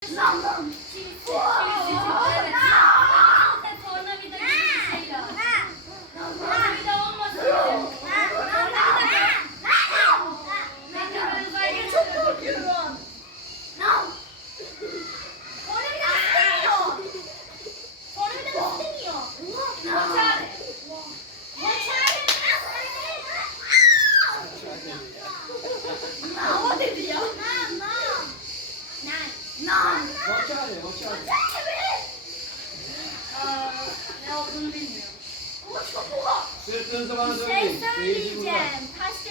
Çivisi. Evet. Tornavida gibi bir şey lazım. Tornavida olmasın. Ben çok korkuyorum. Tornavida istemiyor. Tornavida istemiyor. Motor. O dedi ya. Ne olduğunu bilmiyorum. Sırtınızı bana Şey söyleyin. Seyirci burada. söyleyeceğim. Taş